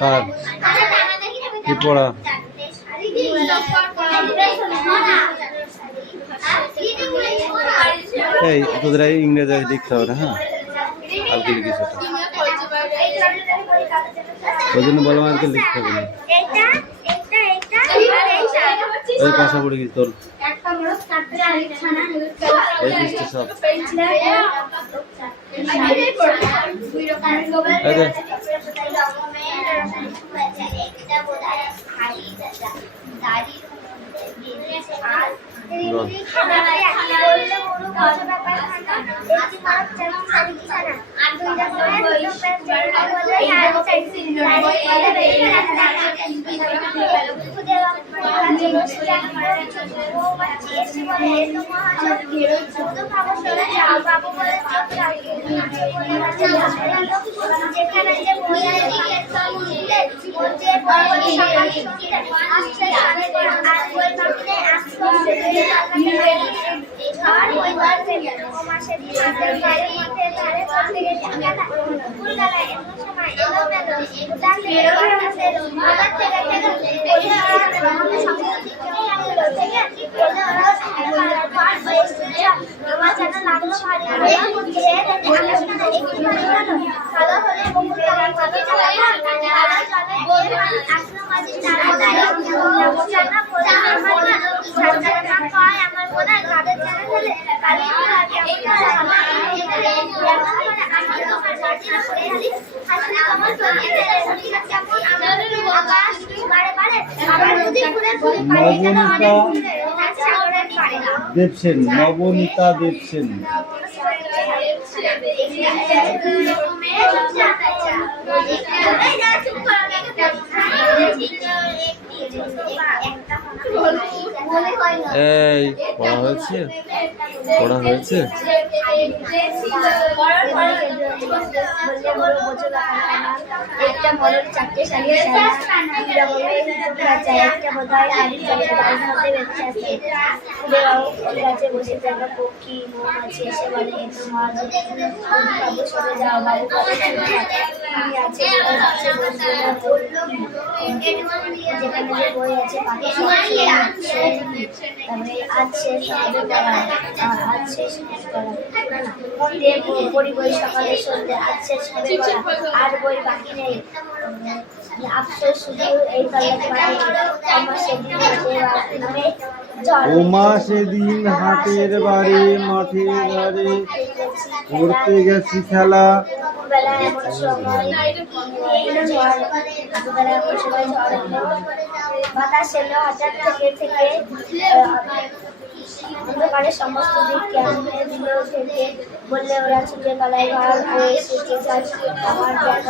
কার কি পড়া? এই তোদের ইংরেজি লিখতে হবে না, হ্যাঁ কালকে লিখিস ওটা, ওই জন্য বললাম আজকে লিখতে হবে না। ওই কাঁচা পড়ে গেছি তোর এই পৃষ্ঠে সব দেবসেন, নবনীতা দেবসেন। এই পড়া হয়েছে, পড়া হয়েছে। একটা মডেল চারটে শাড়ি একটা বোধহয় গাছে বসে থাকা পক্ষী মৌমাছি এসে বলে তোমার বাবু সরে যাও, বাবু আছে যেখানে যে বই আছে পাখি তারপরে আজ শেষ হবে পড়া, আজ শেষ করা পড়ি বই সকালে সন্ধ্যে, আজ শেষ হবে পড়া, আর বই বাকি নেই। আফসোস শুধু এই ওমা সেদিন হাটের বাড়ি মাঠের ধারে করতে গেছি খেলা। বাতাস এলো হঠাৎ থেকে অন্ধকারে সমস্ত দিক কেমন দিল থেকে বললে ওরা ছুটে পালায় ঘর হয়ে এসেছে। আমার যেন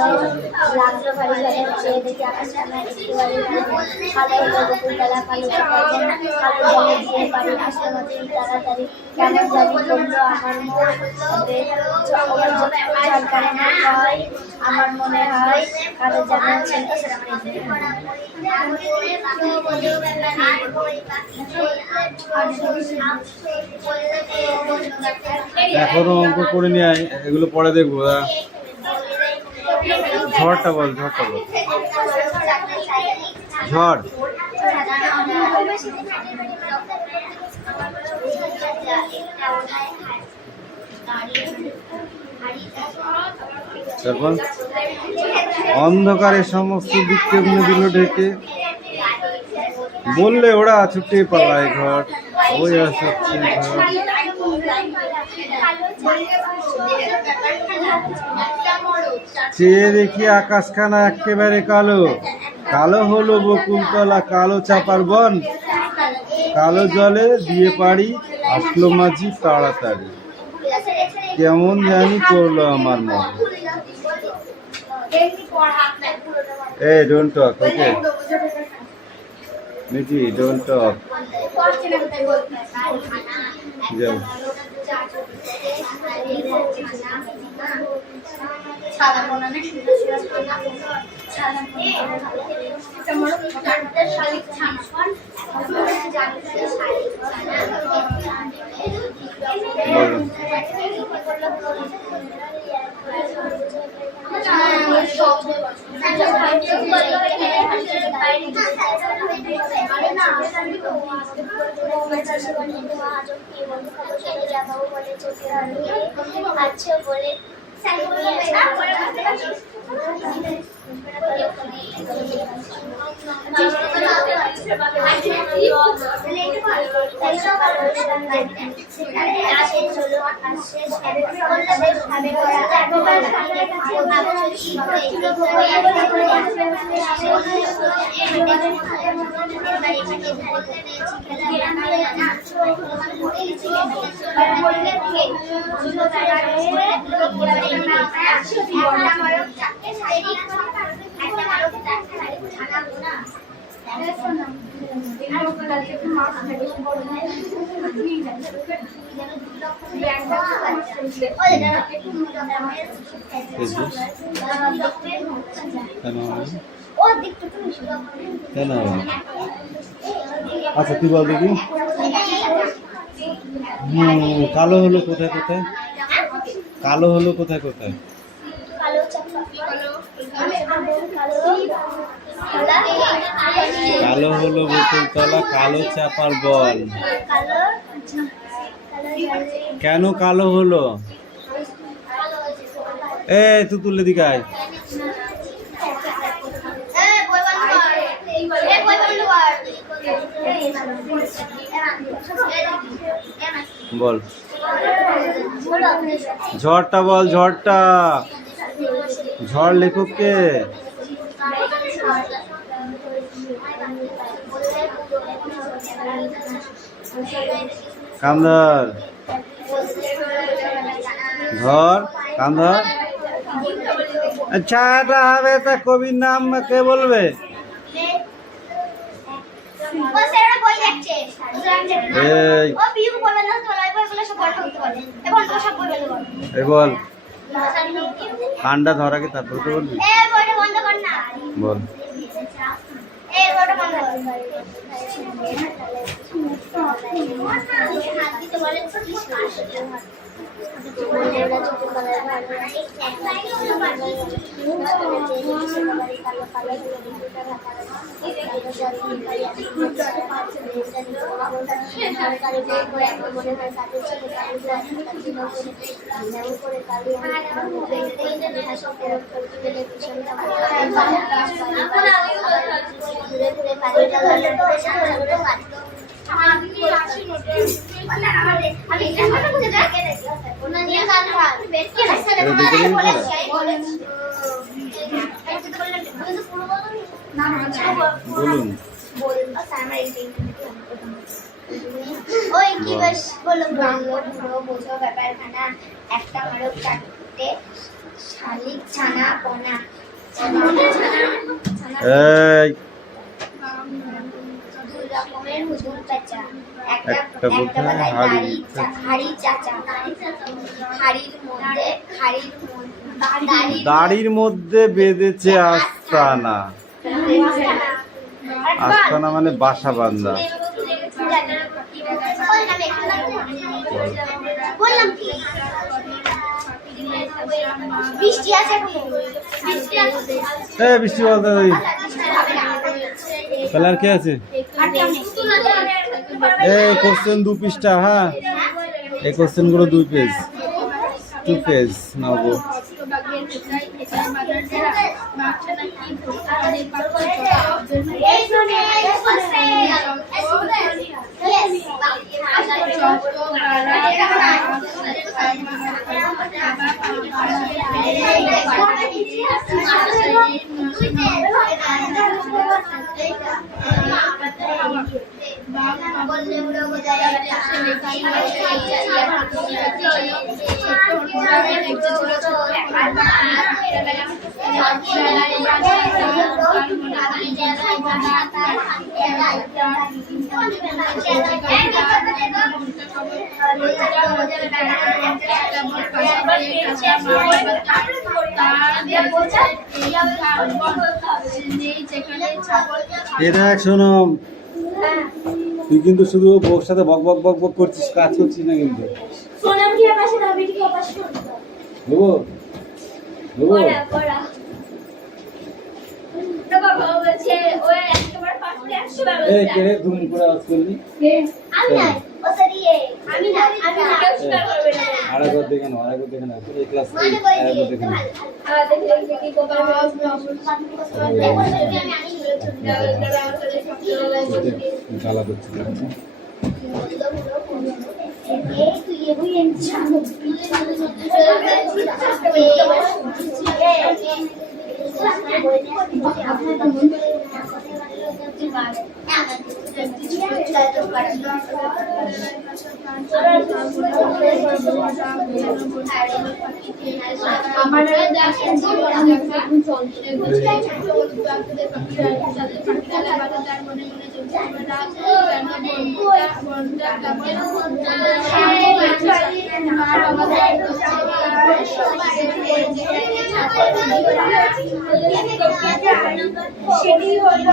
লাগলো ভারী ভারী চেয়ে দেখি আকাশখানা একেবারে কালো হলো বকুলতলা, কালো কালো জলে দিয়ে বাড়ি আসলে মাত্র তাড়াতাড়ি কেমন জানি করলো আমার মন। সরকারে না হয় আমার মনে হয় কারো যেন এখনো অঙ্ক করে নিয়ে এগুলো পরে দেখবো। ঝড়টা বল, ঝড়টা বল। ঝড় তারপর অন্ধকারে সমস্ত দিক কেমনে দিল ঢেকে বললে ওরা ছুটে পালায় ঘর, ওই আসছে ঘর। চেয়ে দেখি আকাশখানা একেবারে কালো, কালো হলো বকুলতলা, কালো চাপার বন, কালো জলে দিয়ে পারি আসলো মাঝি তাড়াতাড়ি, কেমন জানি করলো আমার মন। এই ডোন্ট টক, ওকে মিটি, ডোন্ট টক। যাও শিবানন্দ মহাযোগী বন্ধু খবর শুনে জামাবু বলে চোখে হারিয়ে আচ্ছা বলে কেন আচ্ছা তুই বল দেখি কালো হলো কোথায় কোথায় কালো হলো কোথায় কোথায় কালো হলো বোতল তলা কালো চাপার বল কেন কালো হলো তুই তুলে দিকায় বল ঝড়টা বল ঝড়টা ঝড় লেখককে কামধর ধর কামধর আচ্ছা এটা হবে তা কবির নাম কে বলবে বল কান্ডা ধরা কি তারপর তো বলবি বল বলুন ওই কি বেশ বলো বললো পুরো বোঝো ব্যাপারখানা একটা মারক চারটে শালিক ছানা পোনা এই দুই রকমের হুজুর পেঁচা একটা একটা কোথায় হাড়ি চাচা দাড়ির মধ্যে বেঁধেছে আস্তানা আস্তানা মানে বাসা বান্ধা বললাম কি বৃষ্টি আছে বৃষ্টি বলতে তাহলে আর কে আছে এই কোশ্চেন 2 পৃষ্ঠা হ্যাঁ এই কোশ্চেন গুলো 2 পেজ 2 পেজ নাও দেখ শোনো তুই কিন্তু শুধু বউর সাথে বক বক বক বক করছিস কাজ করছিস না কিন্তু দেবো দেবো বাবা বলছে ওই একবার ফার্স্টে 100 বার এই বলছে কে রে ধুম করে আওয়াজ করলি? আমি না ও সরিয়ে আমি না কেউ স্বীকার করবে না আরেকবার দেখে নাও, এই ক্লাস আরেকবার দেখে নাও। দেখি কোপার এই যে গালা দিচ্ছে না। আমার সেটি হলো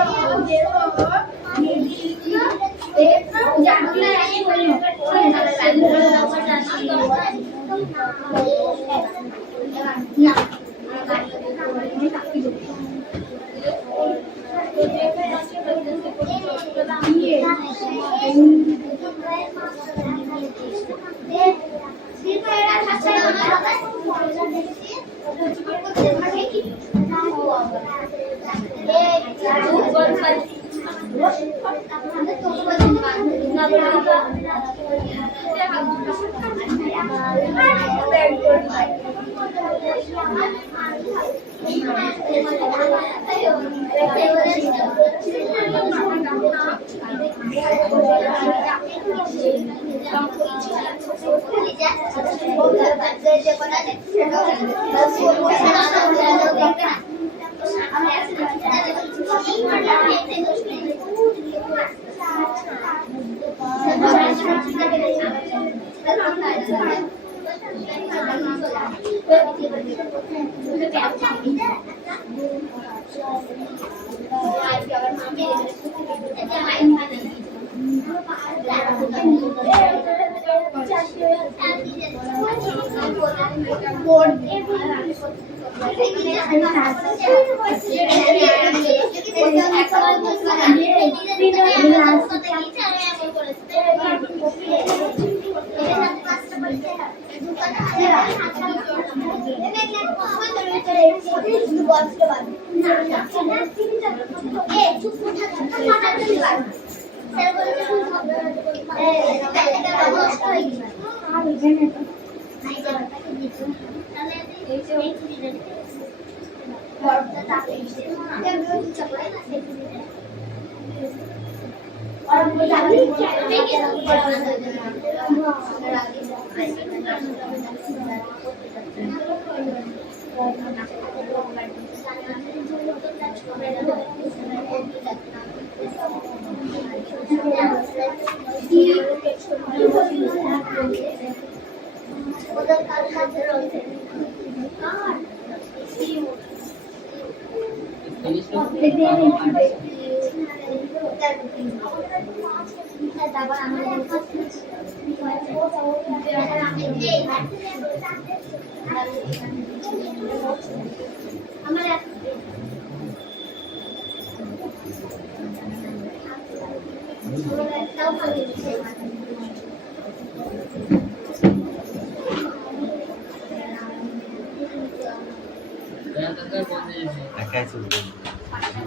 একাই চলবে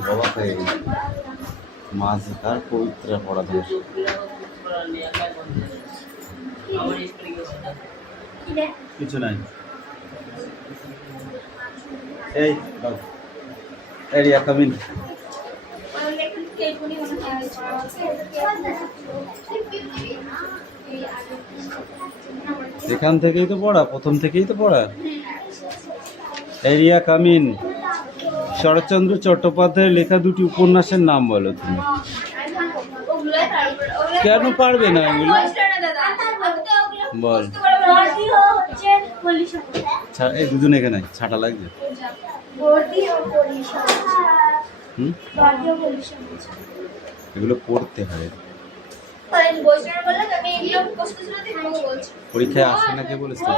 বাবা হয়ে গেছে মাছ তার পবিত্র পড়াধর কিছু নাই এই এরিয়া কামিন এখান থেকেই তো পড়া প্রথম থেকেই তো পড়া এরিয়া কামিন শরৎচন্দ্র চট্টোপাধ্যায়ের লেখা দুটি উপন্যাসের নাম বলো তুমি কেন পারবে না এগুলো বল এই দুজন এখানে ছাটা লাগছে এগুলো পড়তে হয় পরীক্ষায় আসে না কে বলেছে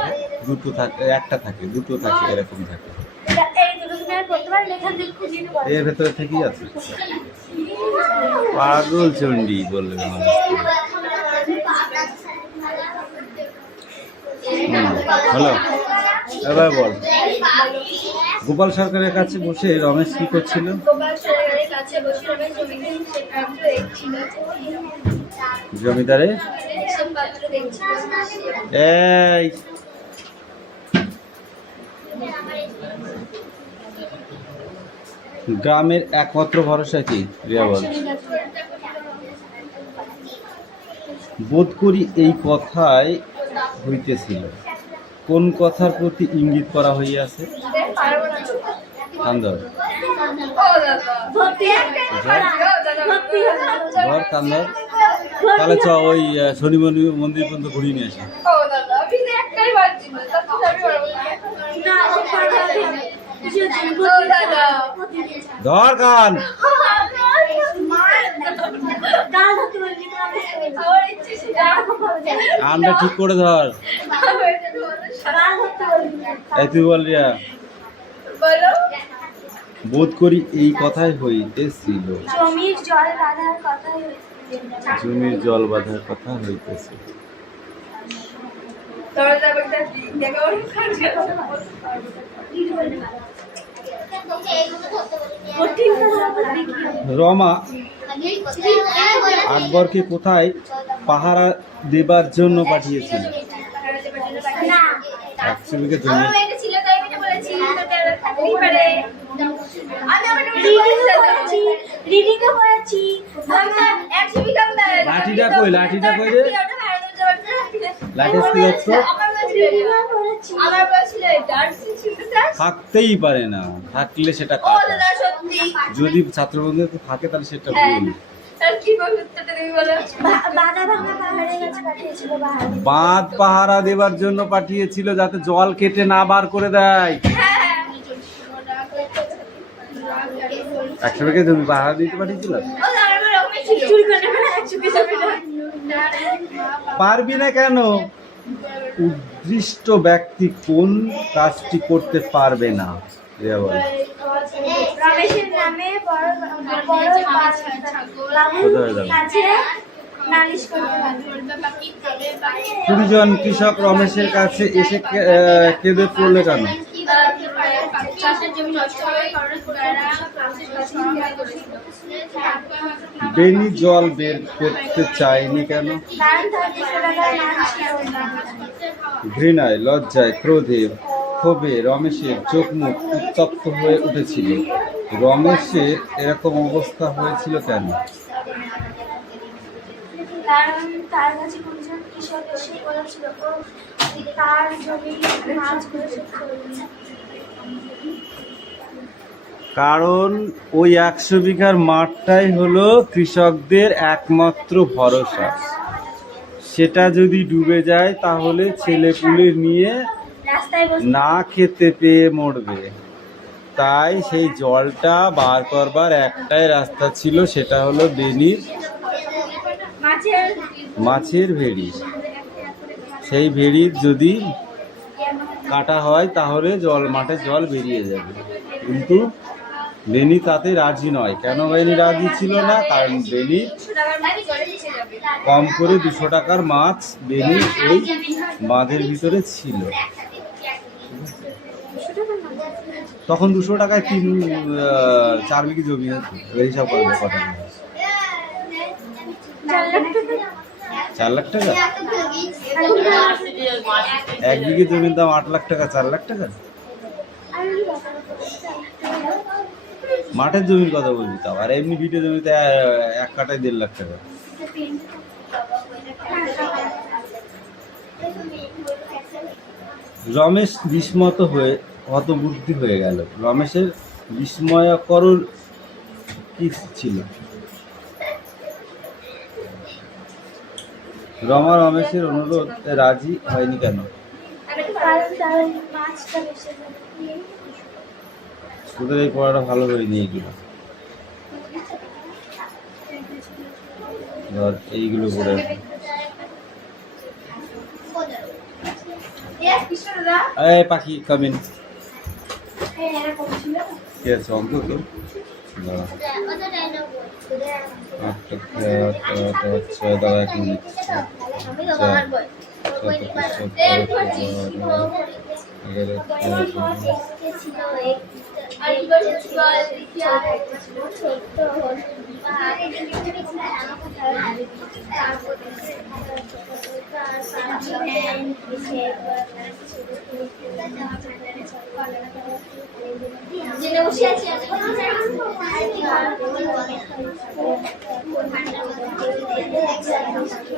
দুটো থাকে একটা থাকে দুটো থাকে এরকম থাকে এখান থেকে খুঁজে নিতে পারবো। এর ভেতরে থেকেই আছে। পাগল চণ্ডী বলবে মানুষ। হলো, এবার বল। গোপাল সরকারের কাছে বসে রমেশ কি করছিল? গোপাল সরকারের কাছে বসে রমেশ জমিদারের হিসেবপত্র দেখছিল। জমিদারে হিসেবপত্র দেখছিল। এই গ্রামের একমাত্র ভরসা কি? রিয়া বল। বোধ করি এই কথাই হইতেছিল। কোন কথার প্রতি ইঙ্গিত করা হইয়াছে? কান্দর ধর কান্দর। তাহলে চ ওই শনি মন্দির পর্যন্ত ঘুরিয়ে নিয়ে আসি। ধর কান। কানটা ঠিক করে ধর। এই তুই বল রিয়া। বোধ করি এই কথাই হইতেছিল। জমির জল বাঁধার কথা জমির জল বাঁধার কথা হইতেছে। রমা আকবরকে কোথায় পাহারা দেবার জন্য পাঠিয়েছিল? একশোবিঘা জমি। লাঠিটা কই? লাঠিটা কই রে? লাঠি কি যাচ্ছে? থাকতেই পারে না, থাকলে সেটা কাটা। যদি ছাত্রবন্ধু থাকে তাহলে সেটা ভুল। বাঁধ পাহারা দেবার জন্য পাঠিয়েছিল যাতে জল কেটে না বার করে দেয়। 100 বিঘা জমি পাহারা দিতে পাঠিয়েছিল। পারবি না কেন? উদ্দিষ্ট ব্যক্তি কোন কাজটি করতে পারবে না? রমেশের নামে নালিশ করতে পারবে। 20 জন কৃষক রমেশের কাছে এসে কেঁদে পড়লে কেন? বেনি জল বের করতে চায়নি কেন? ঘৃণায়, লজ্জায়, ক্রোধে, ক্ষোভে রমেশের চোখ মুখ উত্তপ্ত হয়ে উঠেছিল। রমেশের এরকম অবস্থা হয়েছিল কেন? কারণ তার কাছে কোনজন কৃষক এসে বলেছিল ও তার জমি মাছ করে শোধ করবে। কারণ ওই 100 বিঘার মাঠটাই হলো কৃষকদের একমাত্র ভরসা। সেটা যদি ডুবে যায় তাহলে ছেলেপুলে নিয়ে না খেতে পেয়ে মরবে। তাই সেই জলটা বার করবার একটাই রাস্তা ছিল, সেটা হলো বেনির মাছের ভেড়ি। সেই ভেড়ির যদি কাটা হয় তাহলে মাঠে জল বেরিয়ে যাবে। কিন্তু বেনি তাতে রাজি নয়। কেন বেনি রাজি ছিল না? কারণ বেনি কম করে 200 টাকার মাছ বেনি ওই বাঁধের ভিতরে ছিল। তখন 200 টাকায় 4 বিঘি জমি আছে। হিসাব করবে কথা। 4 লাখ টাকা? 1 বিঘি জমির দাম 8 লাখ টাকা। 4 লাখ টাকা মাঠের জমির কথা বলবি তাও। আর এমনি ভিটে জমিতে 1 কাঠায় 1.5 লাখ টাকা। রমেশ বিস্মত হয়ে হতবুদ্ধি হয়ে গেল। রমেশের বিস্ময়কর কি ছিল? রমা রমেশের অনুরোধ রাজি হয়নি কেন? তোদের এই পড়াটা ভালো হয়নি। এইগুলো ধর, এইগুলো পড়ে এই পাখি কামিন। বাকি আছে অঙ্ক তো দাঁড়া। আচ্ছা দাঁড়া 1 মিনিট।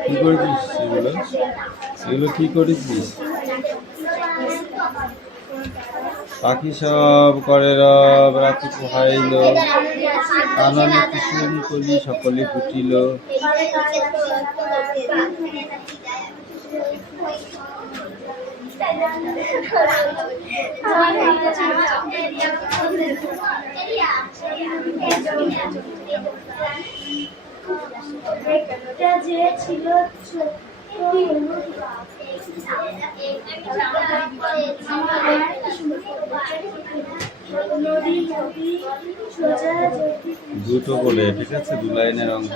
কি করেছিস এগুলো কি করেছিস? পাখি সব করে রব, রাতে পোহাইল, কাননে কুসুম কলি সকলে ফুটিল। একটা যে ছিল দুটো করে, ঠিক আছে, 2 লাইনের অঙ্ক।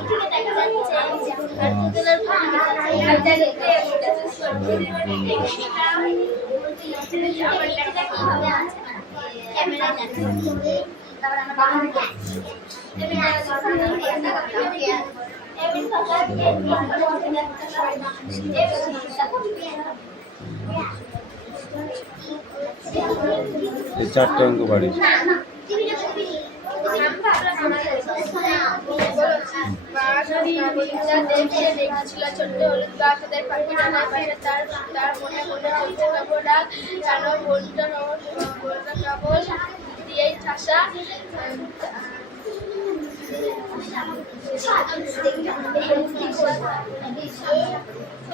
এই 4টে অঙ্ক বাড়ির। ছোট্ট হলুদ বাঘদের পাখি ডানায় পাশে তার মনে মনে চলছে কেবল রাগ, কেন বলটা কেবল দিয়েই ঠাসা।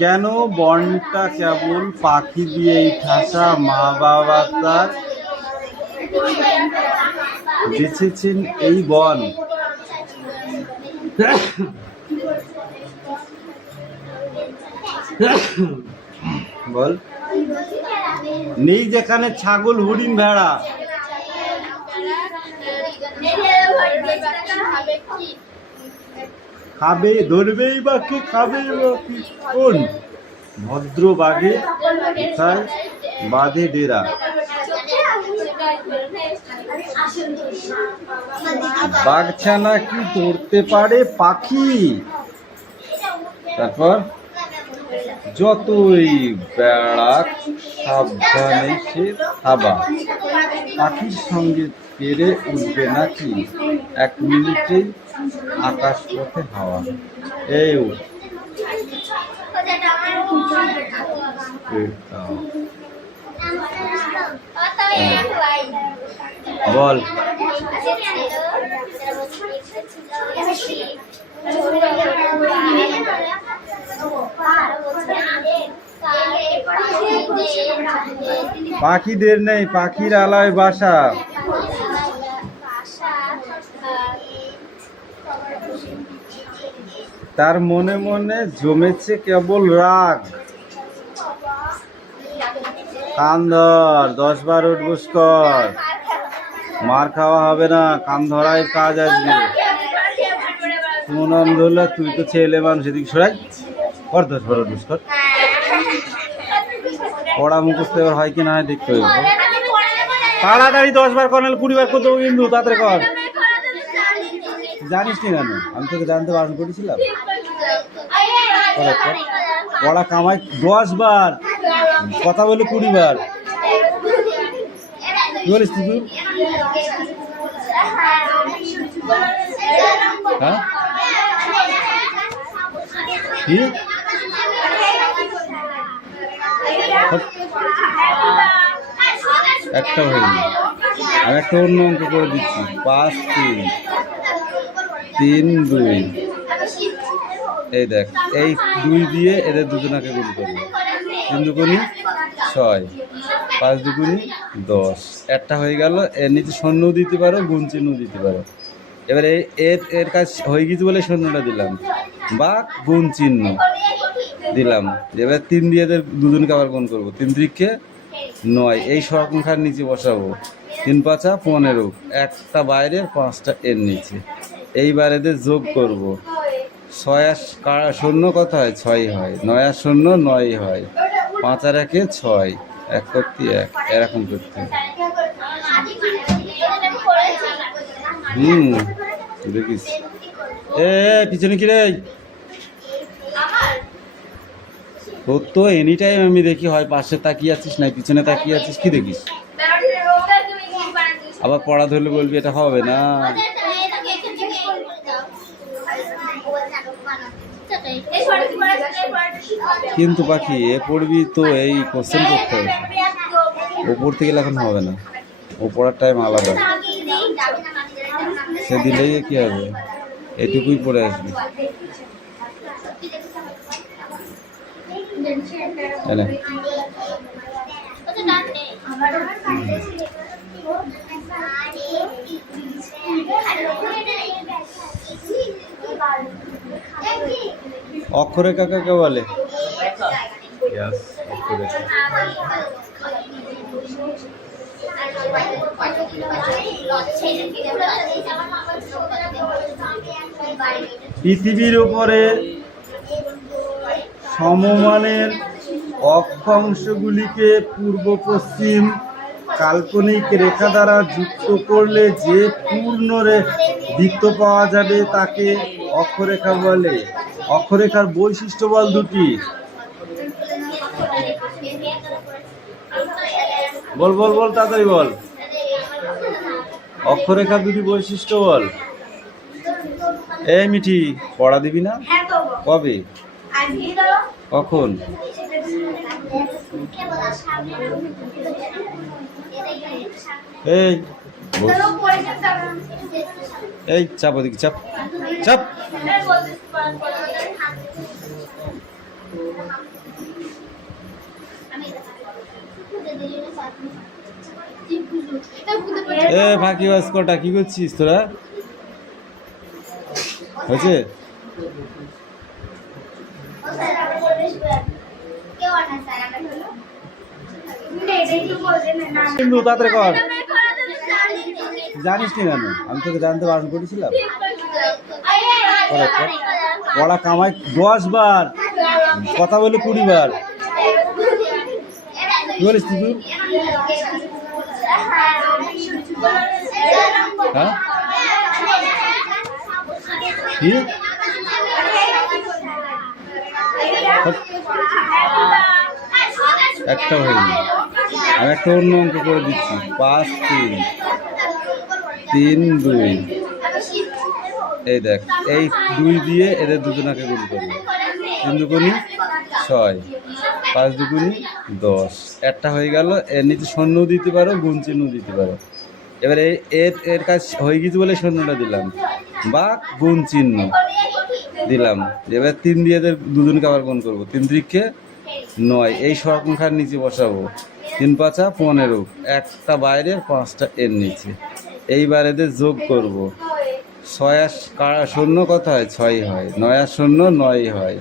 কেন বনটা কেবল পাখি দিয়েই ঠাসা, মা বাবা তার বেঁচেছেন এই বন। বল। নেই যেখানে ছাগল হরিণ ভেড়া, খাবে ধরবেই বা কি, খাবে বা কি, কোন ভদ্র বাঘে কোথায় বাঁধে ডেরা। বাঘছানা কি ধরতে পারে পাখি? তারপর যতই বেড়া সাবধানে সে থাবা, পাখির সঙ্গে পেরে উঠবে নাকি 1 মিনিটেই আকাশ পথে হাওয়া। এই বল। পাখিদের নেই, পাখির আলায় বাসা, তার মনে মনে জমেছে কেবল রাগ। কান ধর, 10 বার উঠবস কর, মার খাওয়া হবে না, কান ধরাই কাজ আসবে। সুমন ধরলে তুই তো ছেলে মানুষ, এদিক সরাই কর, 10 বার উঠবস কর। পড়া মুখস্থ এবার হয় কি না হয় দেখতে হবে। তাড়াতাড়ি 10 বার কর, 20 বার করতে কিন্তু তাড়াতাড়ি কর। জানিস নি কেন? আমি তোকে জানতে বারণ করেছিলাম। পড়া কামাই 10 বার, কথা বলে 20 বার। কি বলিস তুই? হ্যাঁ কি একটা হয়নি, আমি একটা অন্য অঙ্ক করে দিচ্ছি। 5 3 3 2। এই দেখ, এই 2 দিয়ে এদের দুজনাকে গুণ করবো। 3 দুগুণি 6, 5 দুগুণি 10। একটা হয়ে গেল। এর নিচে শূন্যও দিতে পারো, গুণ চিহ্ন দিতে পারো। এবারে এর কাজ হয়ে গেছে বলে শূন্যটা দিলাম, বা গুণ চিহ্ন দিলাম। এবার 3 দিয়ে এদের দুজনকে আবার গুণ করবো। 3 3 × 9 এই সংখ্যার নিচে বসাবো। 3 পাঁচা 15, একটা বাইরের 5টা এর নিচে। এইবার এদের যোগ করব। 6 আর শূন্য কত হয়? 6 হয়। 9 আর শূন্য 9 হয়। 5 আর 1 6, 1 করতে 1, এরকম করতে হবে। দেখিস পিছনে কি রে? তোর তো এনি টাইম আমি দেখি হয় পাশে তাকিয়ে আছিস না পিছনে তাকিয়ে আছিস, কি দেখিস? আবার পড়া ধরলে বলবি এটা হবে না। কিন্তু পাখি এ পড়বি তো এই কোশ্চেন করতে হবে, ওপর থেকে এখন হবে না, ও পড়ার টাইম আলাদা, সে দিলেই কি হবে, এটুকুই পড়ে আসবি। অক্ষরেখা কাকে বলে? পৃথিবীর উপরে সমমানের অক্ষাংশগুলিকে পূর্ব পশ্চিম কাল্পনিক রেখা দ্বারা যুক্ত করলে যে পূর্ণ বৃত্ত পাওয়া যাবে তাকে অক্ষরেখা বলে। অক্ষরেখার বৈশিষ্ট্য বল দুটি। বল বল বল তাড়াতাড়ি বল। অক্ষরেখার দুটি বৈশিষ্ট্য বল। এই মিঠি, পড়া দিবি না? কবে? কখন? এই এই চাপ ওদিকে, চাপ চাপ। ফাঁকি বাজ কটা, কি করছিস তোরা? হয়েছে? তাড়াতাড়ি কর। জানিস নি কেন? আমি তোকে জানতে বারণ করেছিলাম। পড়া কামাই 10 বার, কথা বলে 20 বার। কি বলিস তুই? হ্যাঁ কি? একটা হয়নি, আমি একটা অন্য অঙ্ক করে দিচ্ছি। 5 3 3 2। এই দেখ, এই 2 দিয়ে এদের দুজনাকে গুণ করবো। 3 দুগুণি 6, 5 দুগুণি 10। একটা হয়ে গেল। এর নিচে শূন্যও দিতে পারো, গুণ চিহ্ন দিতে পারো। এবারে এর কাজ হয়ে গেছে বলে শূন্যটা দিলাম, বা গুণ চিহ্ন দিলাম। এবার 3 দিয়ে এদের দুজনকে আবার গুণ করবো। 3 3 9 এই সংখ্যার নিচে বসাবো। 3 পাঁচা 15, একটা বাইরের 5টা এর নিচে। এইবার এদের যোগ করব। 6 আর শূন্য কত হয়? 6 হয়। 9 আর শূন্য 9 হয়।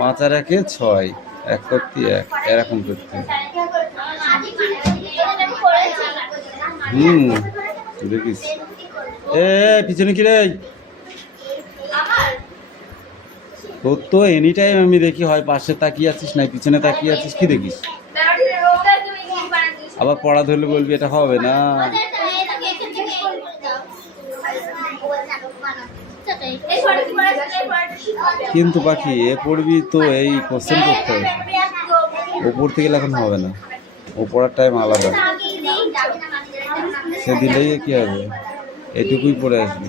5 আর 1 6, 1 করতে 1, এরকম করতে। দেখিস পিছনে কি রে? তোর তো এনি টাইম আমি দেখি হয় পাশে তাকিয়ে আছিস না পিছনে তাকিয়ে আছিস, কি দেখিস? আবার পড়া ধরলে বলবি এটা হবে না। কিন্তু পাখি এ পড়বি তো এই কোশ্চেন করতে হবে, ওপর থেকে এখন হবে না, ও পড়ার টাইম আলাদা, সে দিলেই কি হবে, এটুকুই পড়ে আসবি।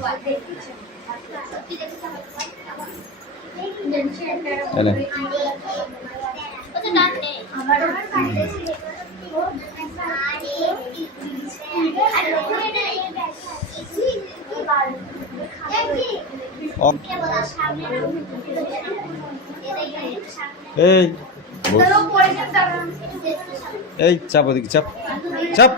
এই চাপ ওদিকে, চাপ চাপ।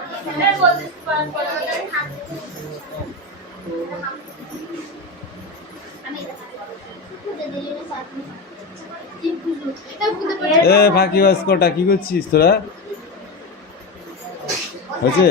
ফাঁকি বাজ কটা, কি করছিস তোরা? হয়েছে?